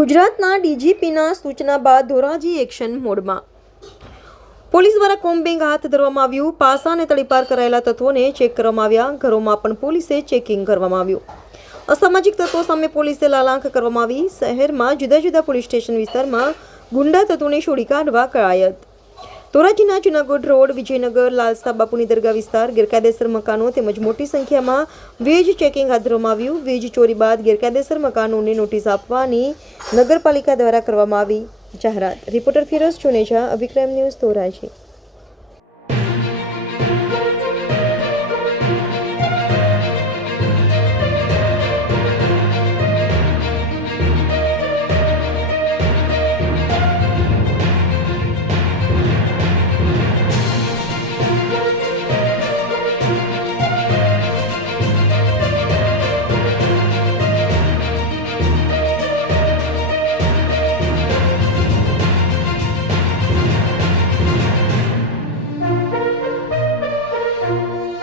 ગુજરાતના ડીજીપીના સૂચના બાદ ધોરાજી એક્શન મોડમાં. પોલીસ દ્વારા કોમ્બિંગ હાથ ધરવામાં આવ્યું. પાસા અને તળીપાર કરાયેલા તત્વોને ચેક કરવામાં આવ્યા. ઘરોમાં પણ પોલીસે ચેકિંગ કરવામાં આવ્યું. અસામાજિક તત્વો સામે પોલીસે લાલાંક કરવામાં આવી. શહેરમાં જુદા જુદા પોલીસ સ્ટેશન વિસ્તારમાં ગુંડા તત્વોને શોધી કાઢવા કળાયત ધોરાજીના જૂનાગઢ રોડ, વિજયનગર, લાલસા બાપુની દરગાહ વિસ્તાર, ગેરકાયદેસર મકાનો તેમજ મોટી સંખ્યામાં વેજ ચેકિંગ હાથ ધરવામાં આવ્યું. વેજ ચોરી બાદ ગેરકાયદેસર મકાનોને નોટિસ આપવાની નગરપાલિકા દ્વારા કરવામાં આવી. જાહેરાત. Reporter Firoz Chuneja Abhikram news Dhoraji.